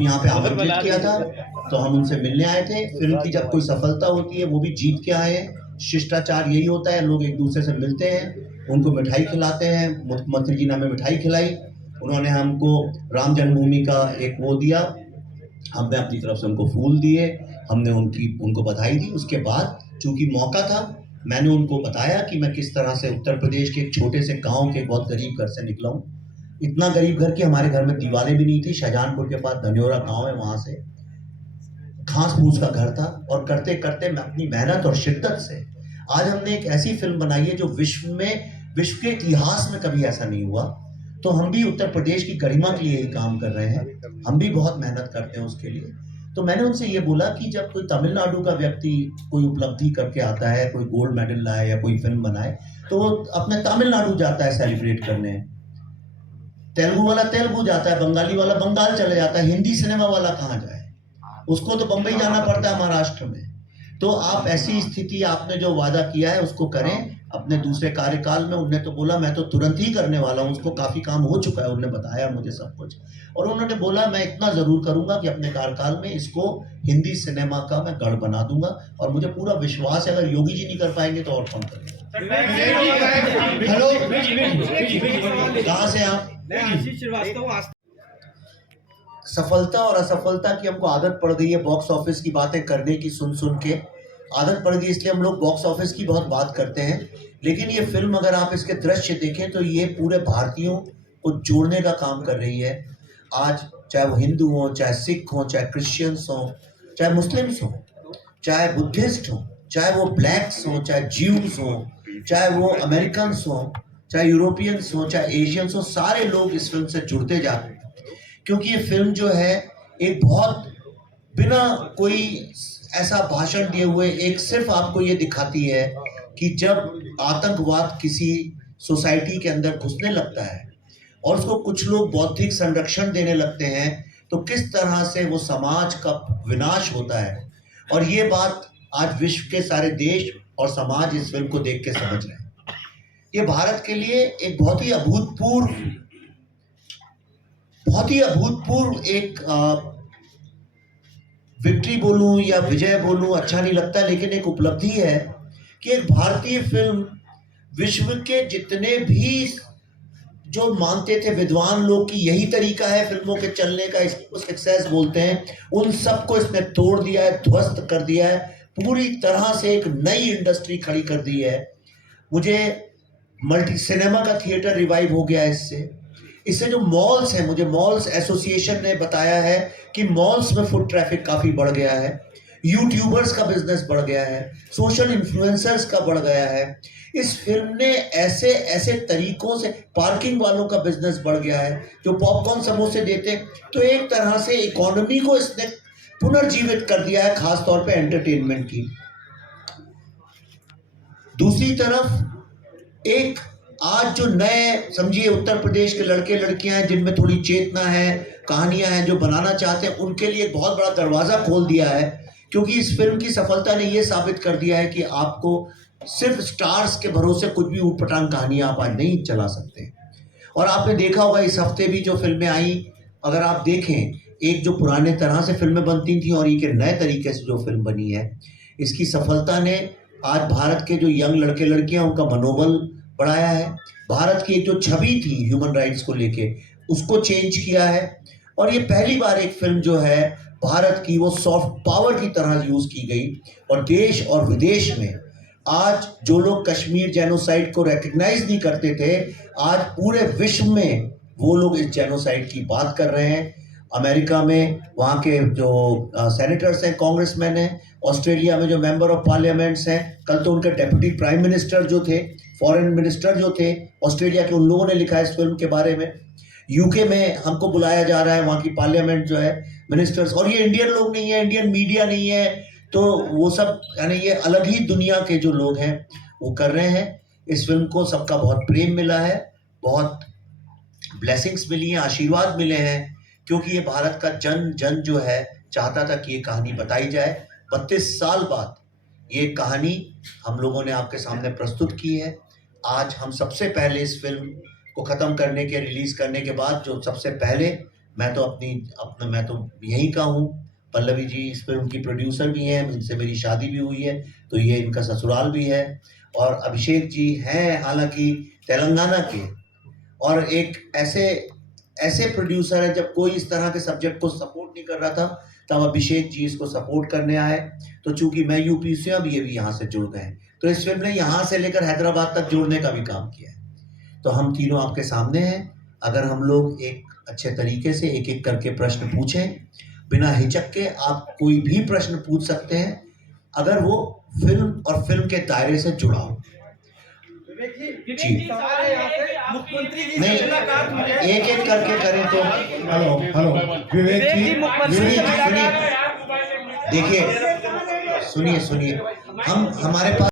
को यहाँ पे आमंत्रित किया था, तो हम उनसे मिलने आए थे। फिल्म की जब कोई सफलता होती है वो भी जीत के आए हैं। शिष्टाचार यही होता है, लोग एक दूसरे से मिलते हैं, उनको मिठाई खिलाते हैं। मुख्यमंत्री जी ने हमें मिठाई खिलाई, उन्होंने हमको राम जन्मभूमि का एक वो दिया, हमने अपनी तरफ से उनको फूल दिए, हमने उनको बधाई दी। उसके बाद चूंकि मौका था, मैंने उनको बताया कि मैं किस तरह से उत्तर प्रदेश के एक छोटे से गांव के बहुत गरीब घर से निकला हूँ। इतना गरीब घर कि हमारे घर में दीवारें भी नहीं थी। शाहजहानपुर के पास धन्योरा गांव है, वहां से घास फूस का घर था। और करते करते मैं अपनी मेहनत और शिद्दत से आज हमने एक ऐसी फिल्म बनाई है जो विश्व के इतिहास में कभी ऐसा नहीं हुआ। तो हम भी उत्तर प्रदेश की गरिमा के लिए ही काम कर रहे हैं, हम भी बहुत मेहनत करते हैं उसके लिए। तो मैंने उनसे ये बोला कि जब कोई तमिलनाडु का व्यक्ति कोई उपलब्धि करके आता है, कोई गोल्ड मेडल लाए या कोई फिल्म बनाए, तो वो अपने तमिलनाडु जाता है सेलिब्रेट करने, तेलुगु वाला तेलुगु जाता है, बंगाली वाला बंगाल चले जाता है, हिंदी सिनेमा वाला कहाँ जाए, उसको तो बंबई जाना पड़ता है महाराष्ट्र में। तो आप ऐसी स्थिति, आपने जो वादा किया है उसको करें अपने दूसरे कार्यकाल में। उन्होंने तो बोला मैं तो तुरंत ही करने वाला हूँ, उसको काफी काम हो चुका है, उन्होंने बताया मुझे सब कुछ। और उन्होंने बोला मैं इतना जरूर करूंगा कि अपने कार्यकाल में इसको हिंदी सिनेमा का मैं गढ़ बना दूंगा। और मुझे पूरा विश्वास है अगर योगी जी नहीं कर पाएंगे तो और कौन करेगा। हेलो, कहाँ से आप? सफलता और असफलता की हमको आदत पड़ गई है बॉक्स ऑफिस की बातें करने की, सुन सुन के आदत पड़ गई, इसलिए हम लोग बॉक्स ऑफिस की बहुत बात करते हैं। लेकिन ये फिल्म अगर आप इसके दृश्य देखें तो ये पूरे भारतीयों को जोड़ने का काम कर रही है। आज चाहे वो हिंदू हो, चाहे सिख हो, चाहे क्रिश्चियंस हो, चाहे मुस्लिम्स हो, चाहे बुद्धिस्ट हो, चाहे वो ब्लैक्स हो, चाहे ज्यूज हो, चाहे वो अमेरिकन्स हो, चाहे यूरोपियंस हो, चाहे एशियंस हो, सारे लोग इस फिल्म से जुड़ते जा रहे हैं। क्योंकि ये फिल्म जो है एक बहुत बिना कोई ऐसा भाषण दिए हुए एक सिर्फ आपको ये दिखाती है कि जब आतंकवाद किसी सोसाइटी के अंदर घुसने लगता है और उसको कुछ लोग बौद्धिक संरक्षण देने लगते हैं तो किस तरह से वो समाज का विनाश होता है। और ये बात आज विश्व के सारे देश और समाज इस फिल्म को देख के समझ रहे हैं। ये भारत के लिए एक बहुत ही अभूतपूर्व एक विक्ट्री बोलूं या विजय बोलूं अच्छा नहीं लगता, लेकिन एक उपलब्धि है कि एक भारतीय फिल्म विश्व के जितने भी जो मानते थे विद्वान लोग कि यही तरीका है फिल्मों के चलने का, इसको सक्सेस बोलते हैं, उन सबको इसने तोड़ दिया है, ध्वस्त कर दिया है, पूरी तरह से एक नई इंडस्ट्री खड़ी कर दी है। मुझे मल्टी सिनेमा का थिएटर रिवाइव हो गया इससे जो मॉल्स हैं, मुझे मॉल्स एसोसिएशन ने बताया है कि मॉल्स में फुट ट्रैफिक काफ़ी बढ़ गया है, यूट्यूबर्स का बिजनेस बढ़ गया है, सोशल इन्फ्लुएंसर्स का बढ़ गया है। इस फिल्म ने ऐसे ऐसे तरीकों से पार्किंग वालों का बिजनेस बढ़ गया है जो पॉपकॉर्न समोसे देते, तो एक तरह से इकोनॉमी को इसने पुनर्जीवित कर दिया है, खासतौर पे एंटरटेनमेंट की। दूसरी तरफ एक आज जो नए समझिए उत्तर प्रदेश के लड़के लड़कियां हैं जिनमें थोड़ी चेतना है, कहानियां हैं, जो बनाना चाहते हैं, उनके लिए एक बहुत बड़ा दरवाजा खोल दिया है। क्योंकि इस फिल्म की सफलता ने यह साबित कर दिया है कि आपको सिर्फ स्टार्स के भरोसे कुछ भी ऊटपटांग कहानियां आप आज नहीं चला सकते। और आपने देखा होगा इस हफ्ते भी जो फिल्में आई, अगर आप देखें, एक जो पुराने तरह से फिल्में बनती थी और एक नए तरीके से जो फिल्म बनी है, इसकी सफलता ने आज भारत के जो यंग लड़के लड़कियां उनका मनोबल बढ़ाया है। भारत की एक जो छवि थी ह्यूमन राइट्स को लेके उसको चेंज किया है। और ये पहली बार एक फिल्म जो है भारत की वो सॉफ्ट पावर की तरह यूज की गई। और देश और विदेश में आज जो लोग कश्मीर जेनोसाइड को रिकॉग्नाइज नहीं करते थे, आज पूरे विश्व में वो लोग इस जेनोसाइड की बात कर रहे हैं। अमेरिका में वहाँ के जो सेनेटर्स हैं, कांग्रेसमैन हैं, ऑस्ट्रेलिया में जो मेंबर ऑफ पार्लियामेंट्स हैं, कल तो उनके डेप्यूटी प्राइम मिनिस्टर जो थे, फॉरेन मिनिस्टर जो थे ऑस्ट्रेलिया के, उन लोगों ने लिखा है इस फिल्म के बारे में। यूके में हमको बुलाया जा रहा है, वहाँ की पार्लियामेंट जो है, मिनिस्टर्स, और ये इंडियन लोग नहीं है, इंडियन मीडिया नहीं है, तो वो सब यानी ये अलग ही दुनिया के जो लोग हैं वो कर रहे हैं। इस फिल्म को सबका बहुत प्रेम मिला है, बहुत ब्लेसिंग्स मिली हैं, आशीर्वाद मिले हैं, क्योंकि ये भारत का जन जन जो है चाहता था कि ये कहानी बताई जाए। 32 साल बाद ये कहानी हम लोगों ने आपके सामने प्रस्तुत की है। आज हम सबसे पहले इस फिल्म को ख़त्म करने के, रिलीज़ करने के बाद जो सबसे पहले मैं तो मैं तो यहीं का हूँ। पल्लवी जी इस पे उनकी प्रोड्यूसर भी हैं, इनसे मेरी शादी भी हुई है, तो ये इनका ससुराल भी है। और अभिषेक जी हैं हालाँकि तेलंगाना के, और एक ऐसे ऐसे प्रोड्यूसर है, जब कोई इस तरह के सब्जेक्ट को सपोर्ट नहीं कर रहा था, तब अभिषेक जी इसको सपोर्ट करने आए। तो चूंकि मैं यूपी से, अब ये भी यहाँ से जुड़ गए, तो इस फिल्म ने यहाँ से लेकर हैदराबाद तक जोड़ने का भी काम किया है। तो हम तीनों आपके सामने हैं। अगर हम लोग एक अच्छे तरीके से एक एक करके प्रश्न पूछें, बिना हिचक के आप कोई भी प्रश्न पूछ सकते हैं, अगर वो फिल्म और फिल्म के दायरे से जुड़ा हो। जी मुख्यमंत्री जी नहीं, से मुलाकात हुई है। एक एक करके करें तो। हेलो हेलो विवेक जी, मुख्यमंत्री सुनिए से सुनिए, देखिए सुनिए सुनिए, हम हमारे पास